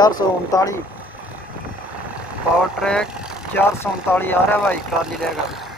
439 power track 439 आ रहा है भाई, ट्राली लेकर।